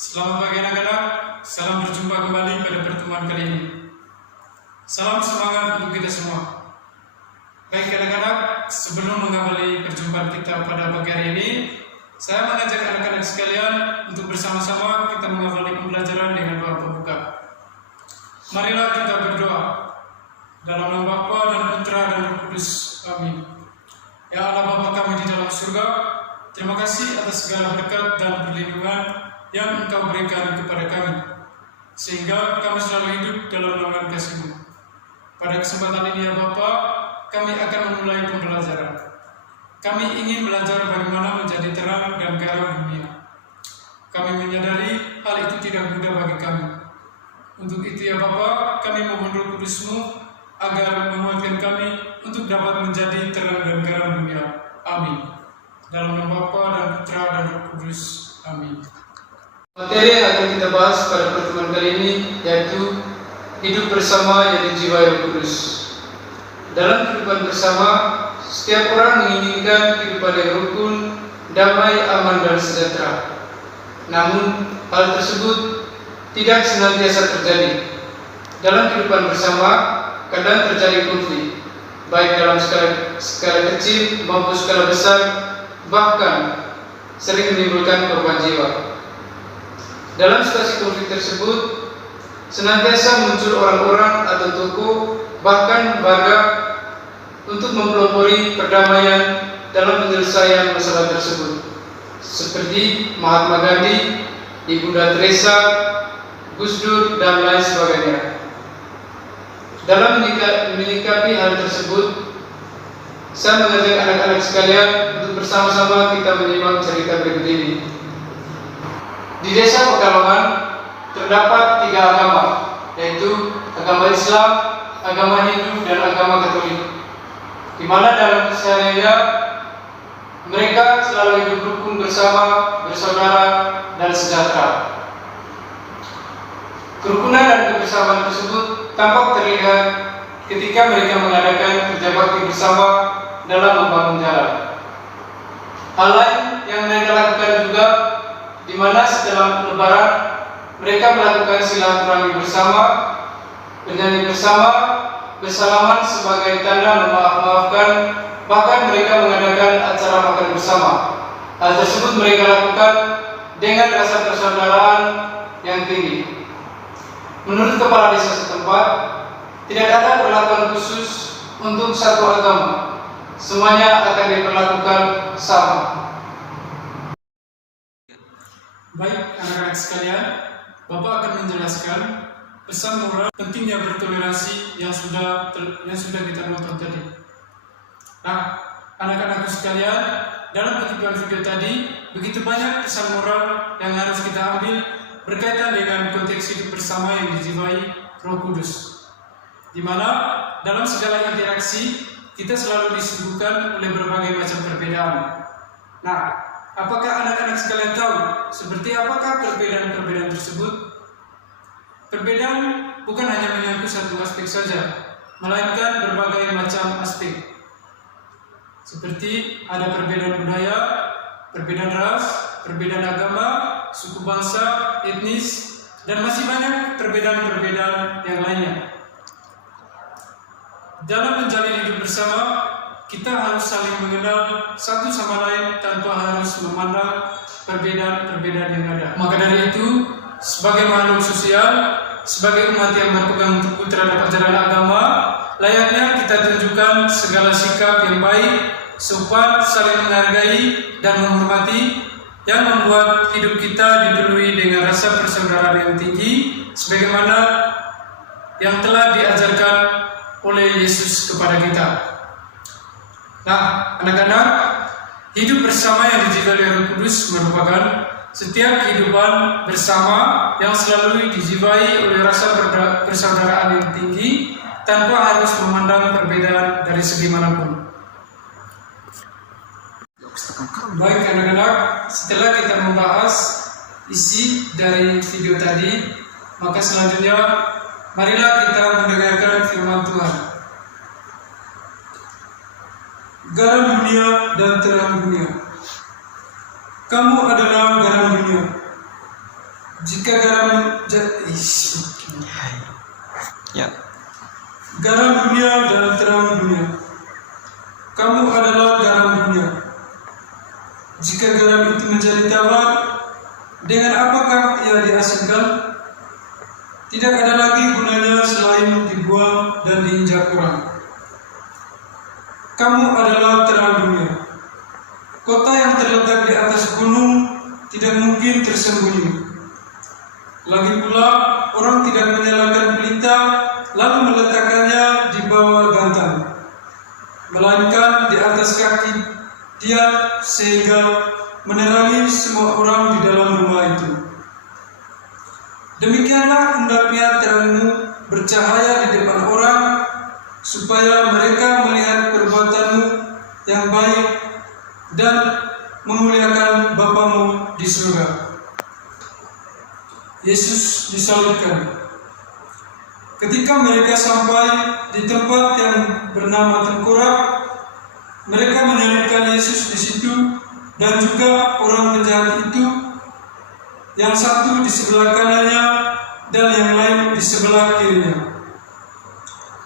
Selamat pagi anak-anak, salam berjumpa kembali pada pertemuan kali ini. Salam semangat untuk kita semua. Baik anak-anak, sebelum mengawali perjumpaan kita pada pagi hari ini, saya mengajak anak-anak sekalian untuk bersama-sama kita mengawali pembelajaran dengan doa pembuka. Marilah kita berdoa. Dalam nama Bapa dan Putra dan Roh Kudus. Amin. Ya Allah Bapa kami di dalam surga, terima kasih atas segala berkat dan perlindungan yang Engkau berikan kepada kami, sehingga kami selalu hidup dalam naungan kasih-Mu. Pada kesempatan ini ya Bapa, kami akan memulai pembelajaran. Kami ingin belajar bagaimana menjadi terang dan garam dunia. Kami menyadari hal itu tidak mudah bagi kami. Untuk itu ya Bapa, kami memohon Roh Kudus-Mu agar menguatkan kami untuk dapat menjadi terang dan garam dunia. Amin. Dalam nama Bapa dan Putra dan Roh Kudus. Amin. Materi yang akan kita bahas pada pertemuan kali ini yaitu hidup bersama yang dijiwai Roh Kudus. Dalam kehidupan bersama, setiap orang menginginkan kehidupan yang rukun, damai, aman, dan sejahtera. Namun, hal tersebut tidak senantiasa terjadi. Dalam kehidupan bersama, kadang terjadi konflik, baik dalam skala kecil maupun skala besar, bahkan sering menimbulkan korban jiwa. Dalam situasi konflik tersebut, senantiasa muncul orang-orang atau tokoh, bahkan warga, untuk mempelopori perdamaian dalam penyelesaian masalah tersebut, seperti Mahatma Gandhi, Ibunda Teresa, Gus Dur, dan lain sebagainya. Dalam menyikapi hal tersebut, saya mengajak anak-anak sekalian untuk bersama-sama kita menyimak cerita berikut ini. Di desa Pekalongan terdapat 3 agama, yaitu agama Islam, agama Hindu, dan agama Katolik, di mana dalam kesehariannya mereka selalu hidup rukun bersama, bersaudara, dan sejahtera. Kerukunan dan kebersamaan tersebut tampak terlihat ketika mereka mengadakan kerja bakti bersama dalam membangun jalan. Hal lain yang mereka lakukan juga, di mana setelah Lebaran mereka melakukan silaturahmi bersama, bernyanyi bersama, bersalaman sebagai tanda memaaf-maafkan, bahkan mereka mengadakan acara makan bersama. Hal tersebut mereka lakukan dengan rasa persaudaraan yang tinggi. Menurut kepala desa setempat, tidak ada perlakuan khusus untuk satu agama. Semuanya akan diperlakukan sama. Baik anak-anak sekalian, Bapak akan menjelaskan pesan moral pentingnya bertoleransi yang sudah kita nonton tadi. Nah, anak-anakku sekalian, dalam kutipan video tadi begitu banyak pesan moral yang harus kita ambil berkaitan dengan konteks hidup bersama yang dijiwai Roh Kudus, di mana dalam segala interaksi kita selalu disuguhkan oleh berbagai macam perbedaan. Nah, apakah anak-anak sekalian tahu seperti apakah perbedaan-perbedaan tersebut? Perbedaan bukan hanya menyangkut satu aspek saja, melainkan berbagai macam aspek. Seperti ada perbedaan budaya, perbedaan ras, perbedaan agama, suku bangsa, etnis, dan masih banyak perbedaan-perbedaan yang lainnya. Dalam menjalin hidup bersama, kita harus saling mengenal satu sama lain tanpa harus memandang perbedaan-perbedaan yang ada. Maka dari itu, sebagai makhluk sosial, sebagai umat yang berpegang teguh terhadap ajaran agama, layaknya kita tunjukkan segala sikap yang baik, sopan, saling menghargai, dan menghormati, yang membuat hidup kita didului dengan rasa persaudaraan yang tinggi, sebagaimana yang telah diajarkan oleh Yesus kepada kita. Nah, anak-anak, hidup bersama yang dijiwai oleh Roh Kudus merupakan setiap kehidupan bersama yang selalu dijiwai oleh rasa persaudaraan yang tinggi tanpa harus memandang perbedaan dari segi manapun. Baik anak-anak, setelah kita membahas isi dari video tadi, maka selanjutnya marilah kita mendengarkan firman Tuhan. Garam dunia dan terang dunia. Kamu adalah garam dunia. Jika garam Ya. garam dunia dan terang dunia. Kamu adalah garam dunia. Jika garam itu menjadi tawar, dengan apakah ia diasinkan? Tidak ada lagi gunanya selain dibuang dan diinjak orang. Kamu adalah terang dunia. Kota yang terletak di atas gunung tidak mungkin tersembunyi. Lagi pula, orang tidak menyalakan pelita lalu meletakkannya di bawah gantan, melainkan di atas kaki dia sehingga menerangi semua orang di dalam rumah itu. Demikianlah hendaknya terangmu bercahaya di depan orang, supaya mereka melihat perbuatanmu yang baik dan memuliakan Bapamu di surga. Yesus disalibkan. Ketika mereka sampai di tempat yang bernama Tengkorak, mereka menyalibkan Yesus di situ dan juga orang penjahat itu, yang satu di sebelah kanannya dan yang lain di sebelah kirinya.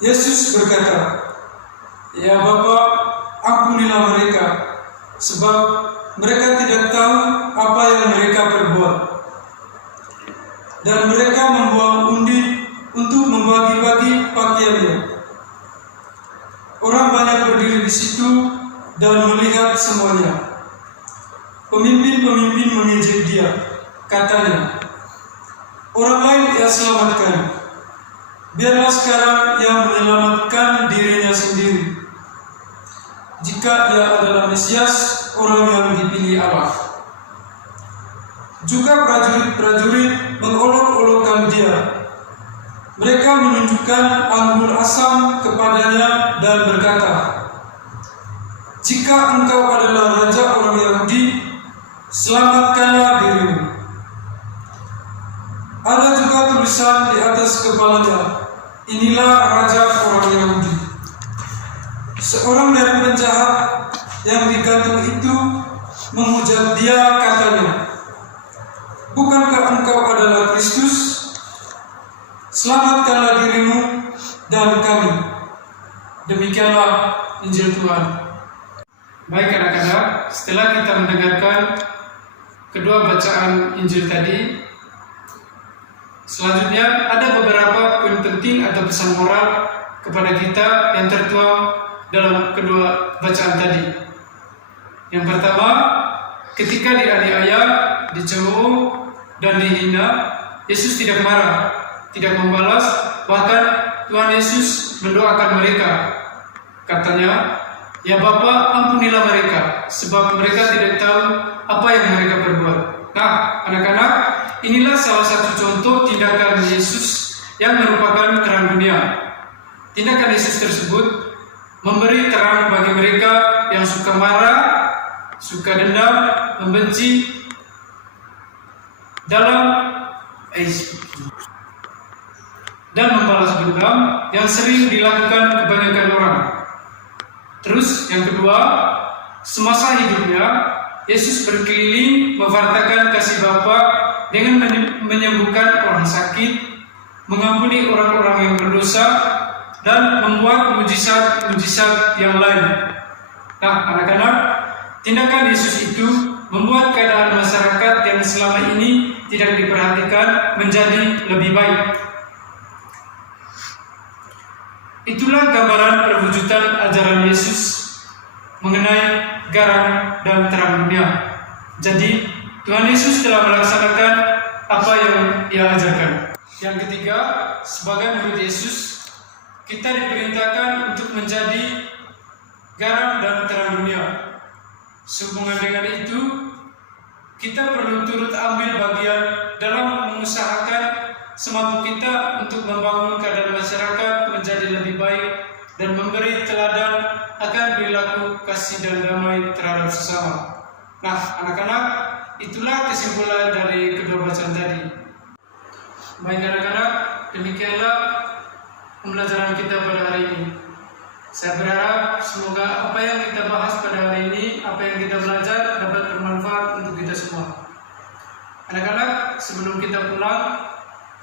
Yesus berkata, "Ya Bapa, ampunilah mereka, sebab mereka tidak tahu apa yang mereka perbuat." Dan mereka membuang undi untuk membagi-bagi pakaiannya. Orang banyak berdiri di situ dan melihat semuanya. Pemimpin-pemimpin mengejek dia, katanya, "Orang lain ia selamatkan. Biarlah sekarang ia menyelamatkan dirinya sendiri, jika ia adalah Mesias, orang yang dipilih Allah." Juga prajurit-prajurit mengolok-olokkan dia. Mereka menunjukkan anggur asam kepadanya dan berkata, "Jika engkau adalah raja orang Yahudi, selamatkanlah dirimu." Ada juga tulisan di atas kepalanya, "Inilah raja orang Yahudi." Seorang dari penjahat yang digantung itu menghujat dia, katanya, "Bukankah engkau adalah Kristus? Selamatkanlah dirimu dan kami." Demikianlah Injil Tuhan. Baik anak-anak, setelah kita mendengarkan kedua bacaan Injil tadi, selanjutnya ada beberapa poin penting atau pesan moral kepada kita yang tertuang dalam kedua bacaan tadi. Yang pertama, ketika dianiaya, dicemooh dan dihina, Yesus tidak marah, tidak membalas, bahkan Tuhan Yesus mendoakan mereka. Katanya, "Ya Bapa, ampunilah mereka, sebab mereka tidak tahu apa yang mereka perbuat." Nah, anak-anak, inilah salah satu contoh tindakan Yesus yang merupakan terang dunia. Tindakan Yesus tersebut memberi terang bagi mereka yang suka marah, suka dendam, membenci, dan membalas dendam yang sering dilakukan kebanyakan orang. Terus yang kedua, semasa hidupnya Yesus berkeliling memwartakan kasih Bapa dengan menyembuhkan orang sakit, mengampuni orang-orang yang berdosa, dan membuat mujizat-mujizat yang lain. Nah, anak-anak, tindakan Yesus itu membuat keadaan masyarakat yang selama ini tidak diperhatikan menjadi lebih baik. Itulah gambaran perwujudan ajaran Yesus mengenai garam dan terang dunia. Jadi, Tuhan Yesus telah melaksanakan apa yang Ia ajarkan. Yang ketiga, sebagai murid Yesus, kita diperintahkan untuk menjadi garam dan terang dunia. Sehubungan dengan itu, kita perlu turut ambil bagian dalam mengusahakan semampu kita untuk membangun keadaan masyarakat menjadi lebih baik dan memberi teladan akan perilaku kasih dan damai terhadap sesama. Nah, anak-anak, itulah kesimpulan dari kedua bacaan tadi. Baik anak-anak, demikianlah pembelajaran kita pada hari ini. Saya berharap semoga apa yang kita bahas pada hari ini, apa yang kita belajar dapat bermanfaat untuk kita semua. Anak-anak, sebelum kita pulang,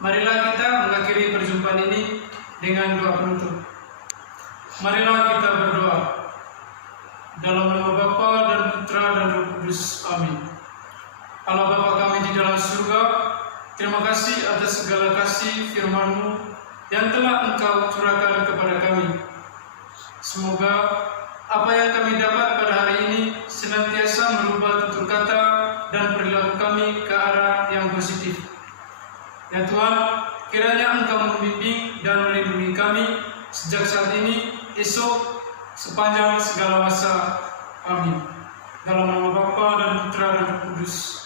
marilah kita mengakhiri perjumpaan ini dengan doa penutup. Marilah kita berdoa. Dalam nama Bapa dan Putra dan Roh Kudus. Amin. Allah Bapa kami di dalam surga, terima kasih atas segala kasih firman-Mu yang telah Engkau curahkan kepada kami. Semoga apa yang kami dapat pada hari ini senantiasa merubah tutur kata dan perilaku kami ke arah yang positif. Ya Tuhan, kiranya Engkau membimbing dan melindungi kami sejak saat ini, esok, sepanjang segala masa. Amin. Dalam nama Bapa dan Putra dan Roh Kudus.